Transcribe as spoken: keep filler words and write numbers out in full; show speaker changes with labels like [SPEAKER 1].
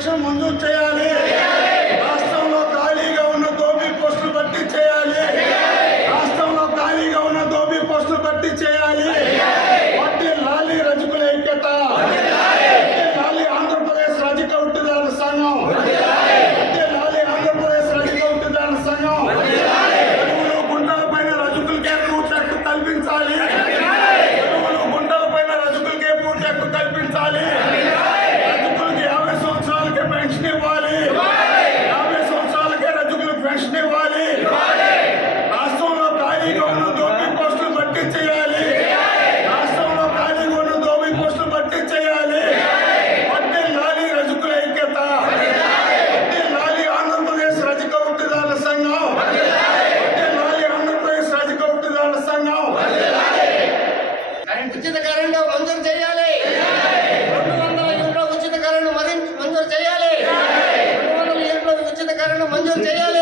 [SPEAKER 1] లక్షలు మంజూరు చేయాలి. రాష్ట్రంలో ఖాళీగా ఉన్న దోబీ పోస్టులు భర్తీ చేయాలి. రాష్ట్రంలో ఖాళీగా ఉన్న దోబీ పోస్టులు భర్తీ చేయాలి. వడ్డీ లాలి రజకుల ఐక్యత, వడ్డీ లాలి ఆంధ్రప్రదేశ్ రజక ఉట్టిదారుల సంఘం, వడ్డీ లాలి ఆంధ్రప్రదేశ్ రజక ఉట్టిదారుల సంఘం. ఎరువులు గుంటల పైన రజకులకే పూర్తి హక్కు కల్పించాలి. ఎరువులు గుంటల పైన రజకులకే పూర్తి హక్కు కల్పించాలి. రజకులకి యాభై సంవత్సరాలకే పెన్షన్ ఇవ్వాలి. యాభై సంవత్సరాలకే రజకులకు పెన్షన్ ఇవ్వాలి. రాష్ట్రంలో ఖాళీగా ఉన్న దోబీ పోస్టులు భర్తీ చేయాలి. రాష్ట్రంలో ఖాళీగా ఉన్న దోబీ పోస్టులు భర్తీ చేయాలి. వడ్డీ లాలి రజకుల ఐక్యత, వడ్డీ లాలి ఆంధ్రప్రదేశ్ రజక ఉట్టిదారుల సంఘం, వడ్డీ లాలి ఆంధ్రప్రదేశ్ రజక ఉట్టిదారుల సంఘం.
[SPEAKER 2] ఉచిత కరెంటు మంజూరు చేయాలి. రెండు వందల యూనిట్ల ఉచిత కరెంటు మరి మంజూరు చేయాలి. రెండు వందల యూనిట్ల ఉచిత కరెంటు మంజూరు చేయాలి.